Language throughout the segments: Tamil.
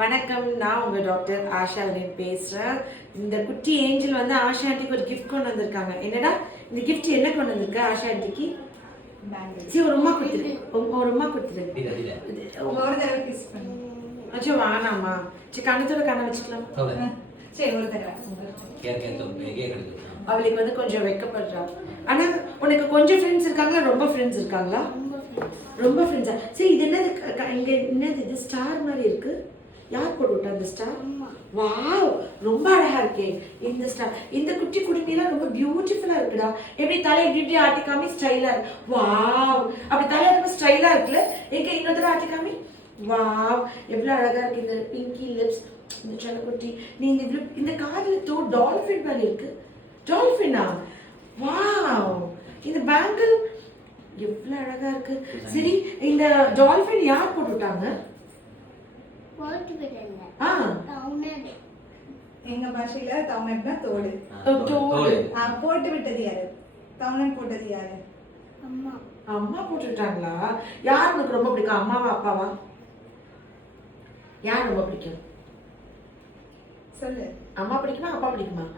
வணக்கம், நான் உங்கள் டாக்டர் ஆஷா பேசுகிறேன். இந்த குட்டி ஏஞ்சல் வந்து ஆஷா ஆண்டிக்கு ஒரு கிஃப்ட் கொண்டு வந்திருக்காங்க. என்னடா இந்த கிஃப்ட் என்ன கொண்டு வந்திருக்க ஆஷா ஆண்டிக்கு? சரி, ஒரு அம்மா கொடுத்துரு, ஒரு அம்மா கொடுத்துரு. அச்சோ வேணாமா, சரி கண்ணத்தோட கண்ணை வச்சுக்கலாம். சரி ஒரு தடவை. அவளுக்கு வந்து கொஞ்சம் வெக்கப்படுறா. ஆனா உனக்கு கொஞ்சம் ஃப்ரெண்ட்ஸ் இருக்காங்களா, ரொம்ப ஃப்ரெண்ட்ஸ் இருக்காங்களா? ரொம்ப ஃப்ரெண்ட்ஸா? சரி, இது என்னது? இங்க என்னது இது? ஸ்டார் மாதிரி இருக்கு. யார் போட்டு விட்டா இந்த ஸ்டார்? வாவ், ரொம்ப அழகா இருக்கே இந்த ஸ்டார். இந்த குட்டி குடுமிலாம் ரொம்ப பியூட்டிஃபுல்லா இருக்குடா. எப்படி தலை இப்படி ஆட்டிக்காமி ஸ்டைலா? வாவ், அப்படி தலை ரொம்ப ஸ்டைலா இருக்குல்ல. எங்க இன்னொரு தடவை ஆட்டிக்காமி. வாவ், எவ்வளவு அழகா இருக்கு இந்த பிங்கி லிப்ஸ், இந்த செல்லக்குட்டி. நீ இந்த காதுல டால்ஃபின் மாதிரி இருக்கு. டால்ஃபினா? வாவ், இந்த பேங்கிள் எவ்வளவு அழகா இருக்கு. சரி, இந்த டால்ஃபின் யார் போட்டு விட்டாங்க? எங்க பாஷையில தவுனட்னா தோடு. போட்டு விட்டது யாரு? தவுனட் போட்டது யாரு? அம்மா. அம்மா போட்டுட்டாங்களா? யார் உனக்கு ரொம்ப பிடிக்கும், அம்மாவா அப்பாவா? யார் ரொம்ப பிடிக்கும் சொல்லு. அம்மா பிடிக்குமா அப்பா பிடிக்குமா?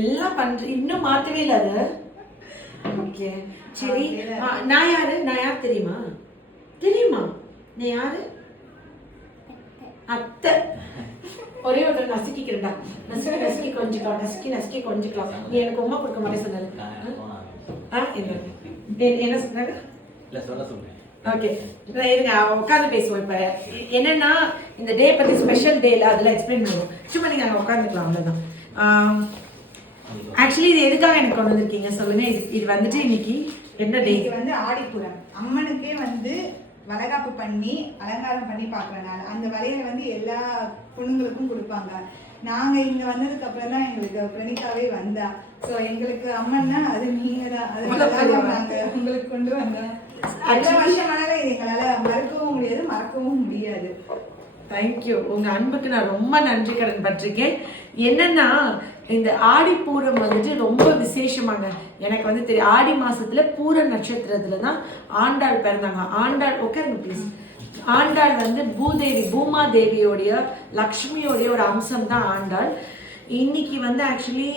எல்லாம் பண்ற, இன்னும் மாத்தவே இல்ல அது. ஓகே சரி, நான் யாரு? நான் யார் தெரியுமா? தெரியுமா நீ யாரு? அத்தை. ஒரே ஒரு நசுக்கிக்கிறேன்டா. நசுக்கி நசுக்கி கொஞ்சிக்கலாம், நசுக்கி நசுக்கி கொஞ்சிக்கலாம். நீ எனக்கு உமா கொடுக்க மாதிரி சொன்னாரு. என்ன சொன்னாரு? ஓகே இருங்க, உட்காந்து பேசுவோம். இப்ப என்னன்னா இந்த டே பத்தி ஸ்பெஷல் டேல அதெல்லாம் எக்ஸ்பிளைன் பண்ணுவோம். சும்மா நீங்க அங்க உட்காந்துக்கலாம், அவ்வளவுதான். ஆக்சுவலி இது எதுக்காக எனக்கு கொண்டு வந்திருக்கீங்க சொல்லுங்க. இது வந்துட்டு இன்னைக்கு என்ன டே? இது வந்து ஆடிப்பூரம். அம்மனுக்கே வந்து வளைகாப்பு பண்ணி அலங்காரம் பண்ணி பார்க்கறனால அந்த வளையலை வந்து எல்லா பொண்ணுங்களுக்கும் கொடுப்பாங்க. நாங்க இங்க வந்ததுக்கு அப்புறம் தான் எங்களுக்கு பிரணிகாவே வந்தா. ஸோ எங்களுக்கு அம்மன்னா அது நீங்க தான். அது நாங்க உங்களுக்கு கொண்டு வந்தோம். எல்லா வருஷமானால எங்களால மறக்கவும் முடியாது, மறக்கவும் முடியாது. தேங்க்யூ. உங்க அன்புக்கு நான் ரொம்ப நன்றி கடன் பட்டிருக்கேன். என்னன்னா இந்த ஆடிப்பூரம் வந்துட்டு ரொம்ப விசேஷமாங்க. எனக்கு வந்து தெரியும், ஆடி மாசத்துல பூர நட்சத்திரத்துல தான் ஆண்டாள் பிறந்தாங்க. ஆண்டாள் உட்காருங்க ப்ளீஸ். ஆண்டாள் வந்து பூமாதேவியோடைய லக்ஷ்மியோடைய ஒரு அம்சம் தான் ஆண்டாள். இன்னைக்கு வந்து ஆக்சுவலி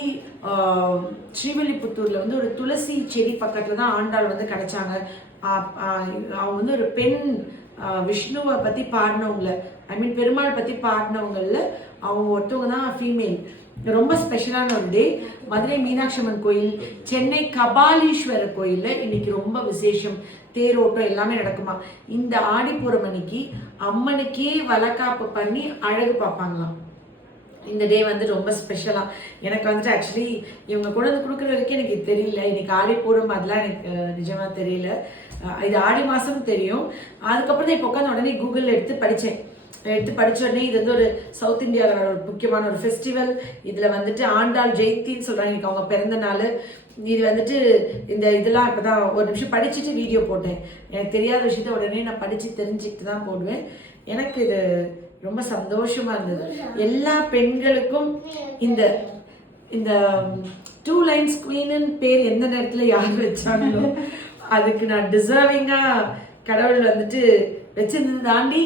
ஸ்ரீவில்லிபுத்தூர்ல வந்து ஒரு துளசி செடி பக்கத்துல தான் ஆண்டாள் வந்து கிடைச்சாங்க. அவங்க வந்து ஒரு பெண் விஷ்ணுவை பத்தி பாடினவங்கள, ஐ மீன் பெருமாள் பத்தி பாடினவங்கள்ல அவங்க ஒருத்தவங்க தான் ஃபீமேல். ரொம்ப ஸ்பெஷலான ஒரு டே. மதுரை மீனாட்சி அம்மன் கோயில், சென்னை கபாலீஸ்வரர் கோயில்ல இன்னைக்கு ரொம்ப விசேஷம், தேரோட்டம் எல்லாமே நடக்குமா. இந்த ஆடிப்பூரம் அன்னைக்கு அம்மனுக்கே வளக்காப்பு பண்ணி அழகு பார்ப்பாங்களாம். இந்த டே வந்து ரொம்ப ஸ்பெஷலா எனக்கு வந்துட்டு ஆக்சுவலி இவங்க கொண்டு வந்து கொடுக்குற வரைக்கும் எனக்கு தெரியல. இன்னைக்கு ஆடிப்பூரம் அதெல்லாம் எனக்கு நிஜமா தெரியல. இது ஆடி மாசம் தெரியும். அதுக்கப்புறம் தான் இப்போ உட்காந்து உடனே கூகுளில் எடுத்து படிச்ச உடனே இது வந்து ஒரு சவுத் இந்தியாவோட ஒரு முக்கியமான ஒரு ஃபெஸ்டிவல். இதுல வந்துட்டு ஆண்டாள் ஜெயந்தின்னு சொல்றாங்க, அவங்க பிறந்த நாள். இது வந்துட்டு இந்த இதெல்லாம் இப்போதான் ஒரு நிமிஷம் படிச்சுட்டு வீடியோ போட்டேன். எனக்கு தெரியாத விஷயத்த உடனே நான் படிச்சு தெரிஞ்சுக்கிட்டு தான் போடுவேன். எனக்கு இது ரொம்ப சந்தோஷமா இருந்தது. எல்லா பெண்களுக்கும் இந்த இந்த 2 lines குவீன் பேர் எந்த நேரத்துல யார் வச்சாங்களோ அதுக்கு நான் டிசர்விங்கா கடவுள் வந்துட்டு வச்சிருந்தது தாண்டி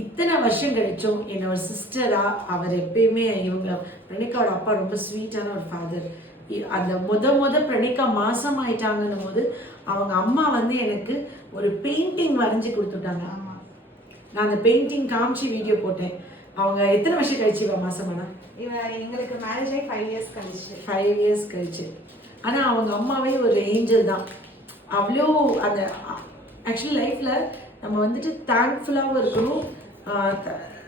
இத்தனை வருஷம் கழிச்சும் என்னோட சிஸ்டரா அவர் எப்பயுமே இவங்க பிரணிகாவோட அப்பா ரொம்ப ஸ்வீட்டான ஒரு ஃபாதர். அந்த முத பிரணிகா மாசம் ஆயிட்டாங்கன்னும் போது அவங்க அம்மா வந்து எனக்கு ஒரு பெயிண்டிங் வரைஞ்சி கொடுத்துட்டாங்க. நான் அந்த பெயிண்டிங் காமிச்சு வீடியோ போட்டேன். அவங்க எத்தனை வருஷம் கழிச்சு மாசமானா? எங்களுக்கு மேரேஜ் ஆகி 5 years கழிச்சு. 5 years கழிச்சு. ஆனா அவங்க அம்மாவே ஒரு ஏஞ்சல் தான். அவ்வளோ அந்த ஆக்சுவலி லைஃப்ல நம்ம வந்துட்டு தேங்க்ஃபுல்லாகவும் இருக்கணும்,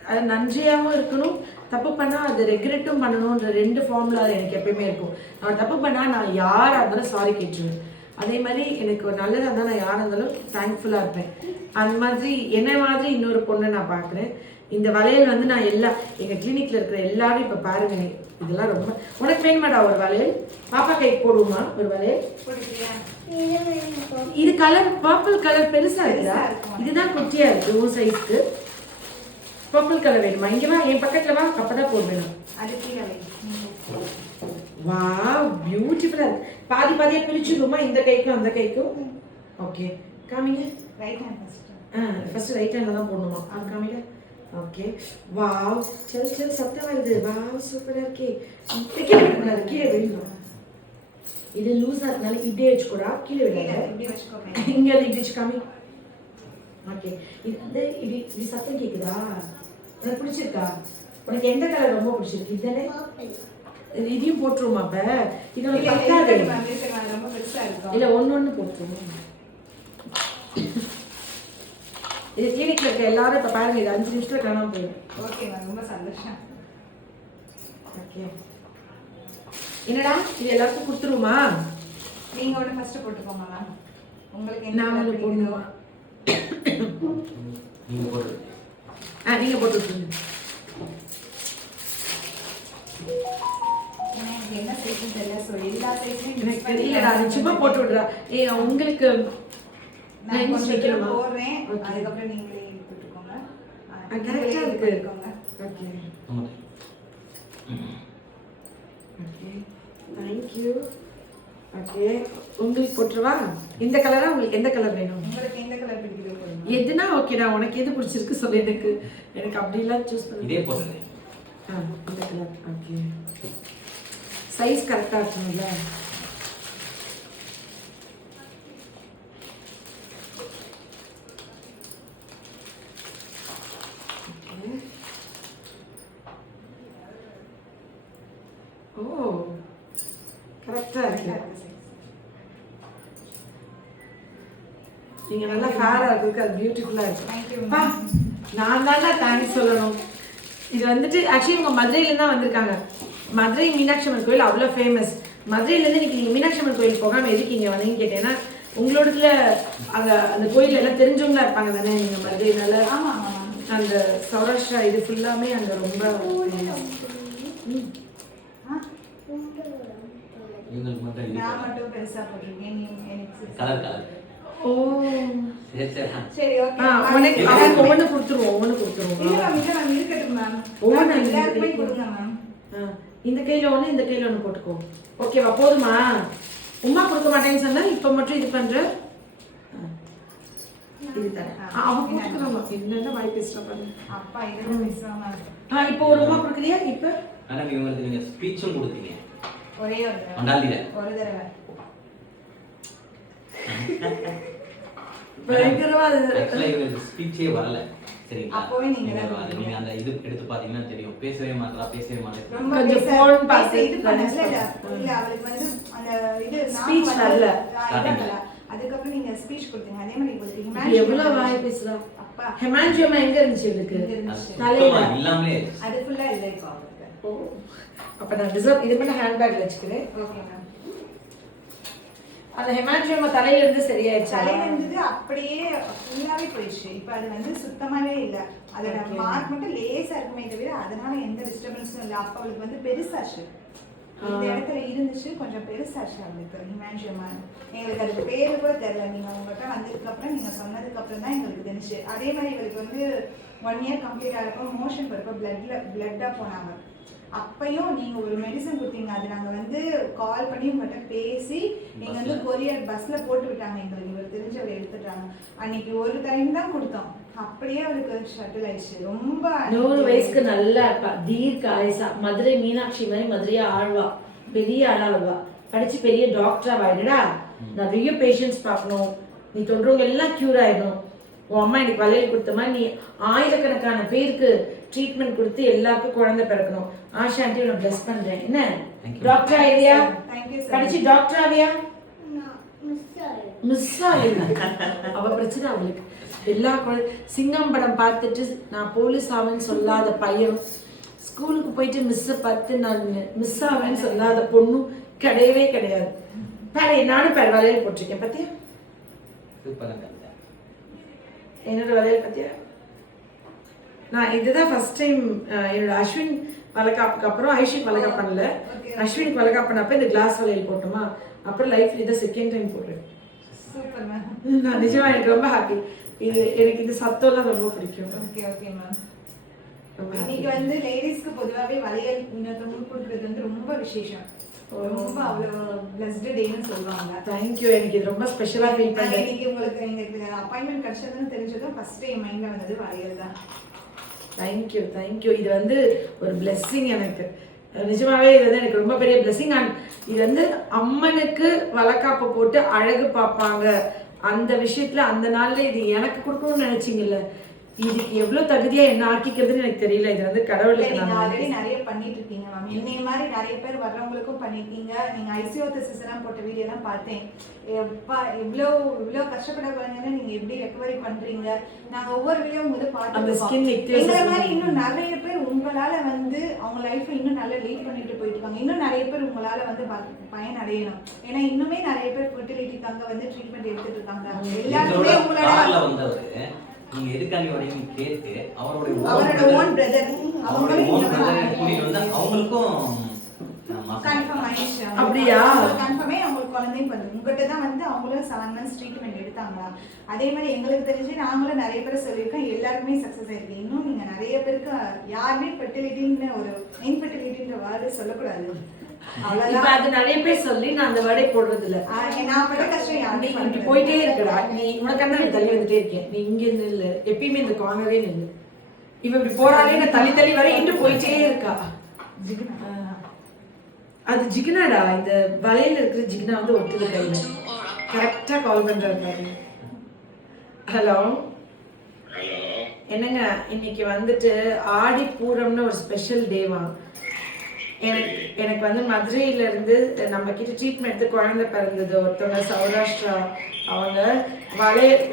அது நன்றியாகவும் இருக்கணும். தப்பு பண்ணால் அது ரெக்ரெட்டும் பண்ணணுன்ற 2 ஃபார்முலா எனக்கு எப்பயுமே இருக்கும். நான் தப்பு பண்ணால் நான் யாராக இருந்தாலும் சாரி கேட்டுருவேன். அதே மாதிரி எனக்கு ஒரு நல்லதாக இருந்தால் நான் யாராக இருந்தாலும் தேங்க்ஃபுல்லாக இருப்பேன். அந்த மாதிரி என்ன மாதிரி இன்னொரு பொண்ணை நான் பார்க்குறேன். இந்த வளையல் வந்து நான் எங்கள் கிளினிக்கில் இருக்கிற எல்லாரும் இப்போ பாருங்க, இதெல்லாம் ரொம்ப உனக்கு வேணுமாடா ஒரு வளையல்? பாப்பா கைக்கு போடுவோமா ஒரு வளையல்? இது கலர் பர்பிள் கலர் பெருசா இருக்குதா? இதுதான் குட்டியா இருக்கு உன் சைஸ்க்கு. பர்பிள் கலர் வேணுமா? இங்க வா, என் பக்கத்துல வா, அப்பதான் போடுவேன். வாவ், பியூட்டிஃபுல்லா இருக்கு. பாதி பாதியா பிரிச்சுடுமா, இந்த கைக்கும் அந்த கைக்கும்? ஓகே, காமிங்க. Right hand first. First right ஹேண்ட்ல தான் போடணுமா? அது காமிங்க. ஓகே வாவ் சல் சல் சத்தம் வருது வாவ் சூப்பரா இருக்கே கீழே விடுங்க கீழே விடுங்க இது லூஸா இருக்கனால இப்படியே வச்சுக்கூடா கீழே விடுங்க இப்படி வச்சுக்கோங்க. இங்க இப்படி வச்சுக்காமி ஓகே இது வந்து இது சத்தம் கேக்குதா உனக்கு பிடிச்சிருக்கா உனக்கு எந்த கலர் ரொம்ப பிடிச்சிருக்கு இதுதானே இதையும் போட்டுருமா அப்ப இது உனக்கு பத்தாது ரொம்ப பெருசா இருக்கும். இல்ல ஒண்ணு போட்டுருவோம் இது கிளினிக்ல இருக்க எல்லாரும் இப்ப பாருங்க இது 5 நிமிஷத்துல காணாம போயிடும் ஓகே மேம், ரொம்ப சந்தோஷம். ஓகே என்னடா இது எல்லாருக்கும் கொடுத்துருவோமா நீங்க ஒன்று ஃபர்ஸ்ட் போட்டுக்கோங்க மேம். உங்களுக்கு என்ன நான் colour வந்து பிடிக்குதோ. போடணுமா நீங்க போடு. நீங்க போட்டு விட்டுருங்க ஏன்னா எனக்கு என்ன சைஸ்னு தெரியல. ஸோ எல்லா சைஸ்லையும் எனக்கு தெரியலடா அது சும்மா போட்டு விடுறா உங்களுக்கு நான் நான் கொஞ்சம் வைக்கணுமா போடுறேன். Okay. அதுக்கப்புறம் நீங்களே போட்டுக்கோங்க. கரெக்டா இருக்கு போட்டுக்கோங்க. ஓகே ஆமா. ஓகே தேங்க்யூ ஓகே உங்களுக்கு போட்டுருவா இந்த கலரா உங்களுக்கு எந்த கலர் வேணும் உங்களுக்கு எந்த கலர் பிடிக்குதோ போடுங்க. எதுனா ஓகேடா உனக்கு எது பிடிச்சிருக்கு சொல்லு எனக்கு அப்படிலாம் சூஸ் பண்ணி இதே போடுங்க. இந்த கலர் ஓகே சைஸ் கரெக்டாக இருக்கணும்ல ஓ கரெக்டாக இருக்கு நீங்க நல்லா ஃபேரா இருக்கு அது பியூட்டிஃபுல்லா Thank you, இருக்கு பா, நான் தான்டா தேங்க்ஸ் சொல்லணும் இது வந்துட்டு ஆக்சுவலி இவங்க மதுரையில தான் வந்திருக்காங்க மதுரை மீனாட்சி அம்மன் கோயில் அவ்வளோ ஃபேமஸ் மதுரையில இருந்து இன்னைக்கு நீங்க மீனாட்சி அம்மன் கோயில் போகாம எதுக்கு இங்க வந்தீங்கன்னு கேட்டேன்னா உங்களோடதுல அந்த கோயில் எல்லாம் தெரிஞ்சவங்களா இருப்பாங்க தானே நீங்க மதுரையினால ஆமா ஆமா. அந்த சௌராஷ்டிரா இது ஃபுல்லாமே அங்க ரொம்ப இவங்களுக்கு மட்டும் இது நான் மட்டும் பெருசா போட்டிருக்கேன். நீங்க எனக்கு கலர் கலர். ஓ சரி சரி. சரி ஓகே. உனக்கு அவங்க ஒவ்வொன்று கொடுத்துருவோம் இல்ல மேம், இல்ல மேம், இருக்கட்டும் மேம். ஒவ்வொன்னு எல்லாருக்குமே கொடுங்க மேம். இந்த கையில ஒண்ணு இந்த கையில ஒண்ணு போட்டுக்கோ ஓகேவா போதுமா உமா கொடுக்க மாட்டேன்னு சொன்னா இப்ப மட்டும் இது பண்ற இது தரேன் அவ கொடுக்கறாங்க என்னென்ன வாய் பேசுறா பாருங்க அப்பா இதெல்லாம் பேசுவாங்க மேம். இப்போ ஒரு உமா கொடுக்குறியா இப்ப மேடம் இவங்களுக்கு நீங்க ஸ்பீச்சும் கொடுத்தீங்க. ஒரே ஒரு தடவை. மண்டாலில. ஒரு தடவை. பயங்கரமா ஆக்சுவலா இவங்களுக்கு ஸ்பீச்சே வரல. சரிங்களா? அப்பவே நீங்க தான் நீங்க அந்த இது எடுத்து பாத்தீங்கன்னா தெரியும். பேசவே மாட்டேன். ரொம்ப கொஞ்சம் பேச- phone பேச பார்த்து இது பண்ணல. இல்ல, ம். இல்ல, அவளுக்கு வந்து அந்த இது Speech நான் வரல. Starting ல. அதுக்கப்புறம் நீங்க ஸ்பீச் கொடுத்தீங்க. அதே மாதிரி கொடுத்தீங்க. எவ்வளவு வாய் பேசுறா அப்பா ஹெமான்ஜியோமா எங்க இருந்துச்சு இதுக்கு இங்க இருந்துச்சு. தலையில இல்லாமலே அது ஃபுல்லா இல்லை இப்போ அவளுக்கு. ஓ அப்ப நான் ரிசர்வ் இது பண்ண ஹேண்ட்பேக்ல வச்சுக்கிறேன் ஓகே மேம். அந்த ஹெமான்ஜியோமா தலையில இருந்து சரியாயிடுச்சா தலையில இருந்தது அப்படியே ஃபுல்லாவே போயிடுச்சு. இப்போ அது வந்து சுத்தமாவே இல்ல. அதோட Okay. மார்க் மட்டும் லேசா இருக்குமே தவிர அதனால எந்த டிஸ்டர்பன்ஸும் இல்ல. அப்ப அவளுக்கு வந்து பெருசாச்சு. இந்த இடத்துல இருந்துச்சு, கொஞ்சம் பெருசாச்சு அவளுக்கு ஹிமான்ஷியமா. எங்களுக்கு அதுக்கு பேரு கூட தெரியல. நீங்க உங்ககிட்ட வந்ததுக்கு அப்புறம் நீங்க சொன்னதுக்கு அப்புறம் தான் எங்களுக்கு தெரிஞ்சுச்சு. அதே மாதிரி எங்களுக்கு வந்து 1 இயர் கம்ப்ளீட் ஆகிறப்போ மோஷன் போறப்போ பிளட்டா போனாங்க. அப்பயும் நீங்க ஒரு மெடிசன் கொடுத்தீங்க. அது நாங்க வந்து கால் பண்ணி உங்கள்கிட்ட பேசி நீங்க வந்து கொரியர் பஸ்ல போட்டு விட்டாங்க. எங்களுக்கு இவர் தெரிஞ்சவர் எடுத்துட்டாங்க. அன்னைக்கு ஒரு டைம் தான் கொடுத்தோம். அப்படியே அவருக்கு ஷட்டில் ஆயிடுச்சு. ரொம்ப 100 வயசுக்கு நல்லா இருப்பா தீர்க்க ஆயுசா மதுரை மீனாட்சி மாதிரி மதுரையா ஆழ்வா பெரிய ஆளாவா படிச்சு பெரிய டாக்டரா வாயிடுடா நிறைய பேஷண்ட்ஸ் பார்க்கணும் நீ தொடுறவங்க எல்லாம் கியூர் ஆயிடும் உன் அம்மா எனக்கு வளையல் கொடுத்த மாதிரி நீ ஆயிரக்கணக்கான பேருக்கு ட்ரீட்மெண்ட் கொடுத்து எல்லாருக்கும் குழந்தை பிறக்கணும் ஆஷா ஆண்டி நான் பிளஸ் பண்றேன் என்ன டாக்டர் ஆயிரியா தேங்க்யூ சார். படிச்சு டாக்டர் ஆவியா மிஸ் ஆயிரு அவ பிரச்சனை அவளுக்கு எல்லா சிங்கம் படம் பார்த்துட்டு நான் போலீஸ் ஆவேன்னு சொல்லாத பையன் ஸ்கூலுக்கு போயிட்டு மிஸ்ஸை பார்த்து நான் மிஸ் ஆவேன்னு சொல்லாத பொண்ணும் கிடையவே கிடையாது பாரு நானும் பாரு வளையல் போட்டிருக்கேன் பத்தியா சூப்பராக என்னோட வளையல் பத்தியா நான் இதுதான் ஃபர்ஸ்ட் டைம் என்னோட அஸ்வின் வளகாப்புக்கு அப்புறம் ஐஷுக்கு வளகாப்பு பண்ணல அஸ்வினுக்கு வளகாப்பு பண்ணப்ப இந்த கிளாஸ் வளையல் போட்டோமா அப்புறம் லைஃப்ல இதை செகண்ட் டைம் போடுறேன் சூப்பர் மேம். நான் நிஜமா எனக்கு ரொம்ப ஹாப்பி இது எனக்கு இந்த சத்தம்லாம் ரொம்ப பிடிக்கும் ஓகே ஓகே மேம். ரொம்ப இன்னைக்கு happy. வந்து லேடிஸ்க்கு பொதுவாகவே வளையல் இன்னொருத்தவங்களுக்கு கொடுக்குறது வந்து ரொம்ப விசேஷம். ரொம்ப அவ்வளோ பிளஸ்டு டேன்னு சொல்லுவாங்க. தேங்க்யூ எனக்கு இது ரொம்ப ஸ்பெஷலா ஃபீல் நான் பண்றேன் இன்னைக்கு உங்களுக்கு எங்களுக்கு அப்பாயின்மெண்ட் கிடைச்சதுன்னு தெரிஞ்சதும் ஃபர்ஸ்ட் என் மைண்ட்ல வந்தது வளையல் தான். தேங்க்யூ. இது வந்து ஒரு பிளெஸ்ஸிங் எனக்கு. நிஜமாவே இது வந்து எனக்கு ரொம்ப பெரிய பிளெஸ்ஸிங். அண்ட் இது வந்து அம்மனுக்கு வளக்காப்பு போட்டு அழகு பார்ப்பாங்க அந்த விஷயத்துல அந்த நாள்ல இது எனக்கு கொடுக்கணும்னு நினைச்சீங்கல்ல, இதுக்கு எவ்வளவு தகுதியா என்ன ஆக்கிக்கிறதுன்னு எனக்கு தெரியல. இது வந்து கடவுளுக்கு நீங்க ஆல்ரெடி நிறைய பண்ணிட்டு இருக்கீங்க மேம். என்னைய மாதிரி நிறைய பேர் வர்றவங்களுக்கும் பண்ணிருக்கீங்க. நீங்க ஐசிஓசிஸ் எல்லாம் போட்ட வீடியோ எல்லாம் பார்த்தேன். எப்பா இவ்வளோ கஷ்டப்பட குழந்தைங்க நீங்க எப்படி ரெக்கவரி பண்றீங்க. நாங்க ஒவ்வொரு வீடியோ வந்து பார்த்துருக்கோம். எங்களை மாதிரி இன்னும் நிறைய பேர் உங்களால வந்து அவங்க லைஃப் இன்னும் நல்லா லீட் பண்ணிட்டு போயிட்டு இருக்காங்க. இன்னும் நிறைய பேர் உங்களால வந்து பயன் அடையணும். ஏன்னா இன்னுமே நிறைய பேர் ஃபெர்டிலிட்டிக்காக வந்து ட்ரீட்மெண்ட் எடுத்துட்டு இருக்காங்க. எல்லாருமே உங்களோட நீங்க எதுக்காண்டி வரீங்க கேட்டு அவரோட ஓன் பிரதர் கூட்டிட்டு வந்து அவங்களுக்கும் கன்ஃபார்ம் ஆயிடுச்சு. அப்படியா? கன்ஃபார்மே அவங்களுக்கு குழந்தையும் வந்து உங்ககிட்ட தான் வந்து அவங்களும் 7 months ட்ரீட்மெண்ட் எடுத்தாங்களா. அதே மாதிரி எங்களுக்கு தெரிஞ்சு நாங்களும் நிறைய பேர் சொல்லியிருக்கோம். எல்லாருக்குமே சக்ஸஸ் ஆயிருக்கு. இன்னும் நீங்க நிறைய பேருக்கு யாருமே ஃபெர்டிலிட்டின்னு ஒரு இன்ஃபெர்டிலிட்டின்ற வேர்டு சொல்லக்கூடாது. இப்ப அது நிறைய பேர் சொல்லி நான் அந்த வேர்டே போடுறது இல்ல. நான் பட கஷ்டம் யாருமே இப்படி போயிட்டே இருக்கடா. நீ உனக்கு நீ தள்ளி வந்துட்டே இருக்கேன். நீ இங்க இருந்து இல்ல, எப்பயுமே இந்த கார்னரே நில்லு. இவ இப்படி போறாலே நான் தள்ளி வர இன்னும் போயிட்டே இருக்கா. அது ஜிகினாடா. இந்த வலையில இருக்கிற ஜிகினா வந்து ஒட்டுது கையில. கரெக்டா கால் பண்றாரு. ஹலோ என்னங்க, இன்னைக்கு வந்துட்டு ஆடி பூரம்னு ஒரு ஸ்பெஷல் டேவா. எனக்கு வந்து மதுரையில இருந்து நம்ம கிட்ட ட்ரீட்மெண்ட் எடுத்து குழந்தை பிறந்தது ஒருத்தவங்க சௌராஷ்டிரா. அவங்க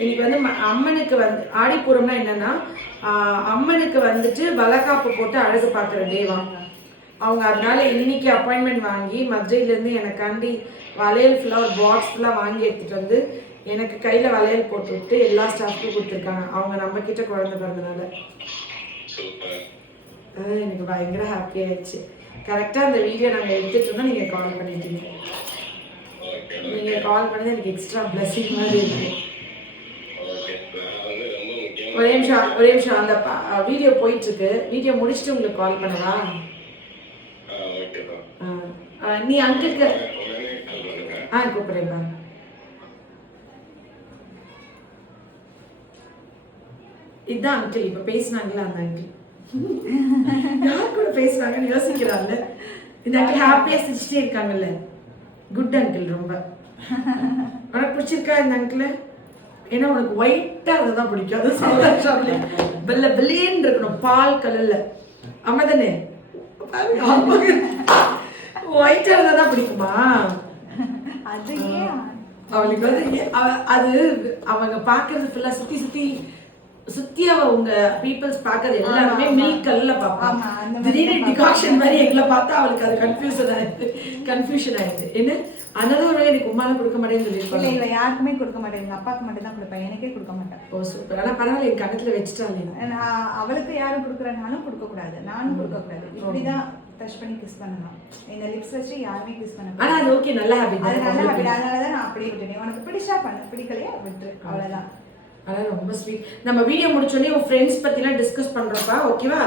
இன்னைக்கு வந்து அம்மனுக்கு வந்து ஆடிப்பூரம்னா என்னன்னா அம்மனுக்கு வந்துட்டு வளகாப்பு போட்டு அழகு பார்க்குற டேவா அவங்க. அதனால இன்னைக்கு அப்பாயின்மெண்ட் வாங்கி மதுரையில இருந்து எனக்காண்டி வளையல் ஃபுல்லா ஒரு பாக்ஸ் ஃபுல்லா வாங்கி எடுத்துட்டு வந்து எனக்கு கையில வளையல் போட்டு விட்டு எல்லா ஸ்டாஃப்க்கும் கொடுத்துருக்காங்க. அவங்க நம்ம கிட்ட குழந்தை பிறந்தனால எனக்கு பயங்கர ஹாப்பி ஆயிடுச்சு. கரெக்டாக அந்த வீடியோ நாங்கள் எடுத்துட்டு இருந்தோம், நீங்கள் கால் பண்ணிட்டீங்க. நீங்கள் கால் பண்ணது எனக்கு எக்ஸ்ட்ரா பிளஸிங் மாதிரி இருக்கு. ஒரே நிமிஷம் அந்த வீடியோ போயிட்டு இருக்கு. வீடியோ முடிச்சுட்டு உங்களுக்கு கால் பண்ணவா? நீ அங்கிளுக்கு கூப்பிடுறேன். இதுதான் அங்கிள் இப்ப பேசினாங்களா அந்த அங்கிள். யார் கூட பேசுறாங்கன்னு யோசிக்கிறாங்க. இந்த அங்கிள் ஹாப்பியா சிரிச்சுட்டே இருக்காங்கல்ல. Good uncle. ரொம்ப உனக்கு பிடிச்சிருக்கா இந்த அங்கிள்? ஏன்னா உனக்கு ஒயிட்டா அதுதான் பிடிக்கும். அது சௌராஷ்டிராவில வெள்ளை வெள்ளையன்னு இருக்கணும், பால் கலர்ல. அம்மதானே ஒயிட்டா தான் பிடிக்குமா? அது அவளுக்கு வந்து அது அவங்க பாக்குறது ஃபுல்லா சுத்தி உங்க பீப்புள்ஸ் பாக்குறது எல்லாருமே மில்க் கல்ல பாப்பாங்க. திடீர்னு டிகாக்ஷன் மாதிரி எங்களை பார்த்தா அவளுக்கு அது கன்ஃபியூஷன் ஆயிடுது. என்ன அதனால ஒரு எனக்கு உமால கொடுக்க மாட்டேன்னு சொல்லியிருப்பாங்க. இல்ல யாருக்குமே கொடுக்க மாட்டேன். எங்க அப்பாவுக்கு மட்டும் தான் கொடுப்பேன், எனக்கே கொடுக்க மாட்டேன். ஓ சூப்பர். ஆனா பரவாயில்ல, என் கணக்குல வச்சுட்டாங்க. அவளுக்கு யாரும் கொடுக்குறனாலும் கொடுக்க கூடாது, நானும் கொடுக்க கூடாது. இப்படிதான் டச் பண்ணி கிஸ் பண்ணணும். இந்த லிப்ஸ் வச்சு யாருமே கிஸ் பண்ண. ஆனா அது ஓகே, நல்ல ஹாபிட். அது நல்ல ஹாபிட். அதனாலதான் நான் அப்படியே விட்டுட்டேன். உனக்கு பிடிச்சா பண்ணு, பிடிக்கலையா விட்டுரு, அவ்வளவுதான். அதான் ரொம்ப ஸ்வீட். நம்ம வீடியோ முடிச்சோடனே உன் ஃப்ரெண்ட்ஸ் பத்திலாம் டிஸ்கஸ் பண்றோம்ப்பா. ஓகேவா?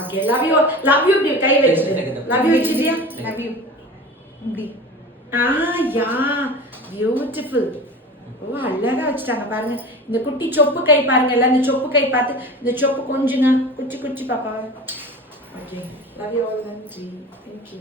ஓகே. லவ் யூ இப்படி கை வச்சு லவ் யூ வச்சிட்டியா? லவ் யூ இப்படி. யா பியூட்டிஃபுல். ஓ அழகா வச்சுட்டாங்க பாருங்க. இந்த குட்டி சொப்பு கை பாருங்க. எல்லாம் இந்த சொப்பு கை பார்த்து இந்த சொப்பு கொஞ்சுங்க, குச்சி பாப்பா. ஓகே. Love you all. நன்றி. தேங்க்யூ.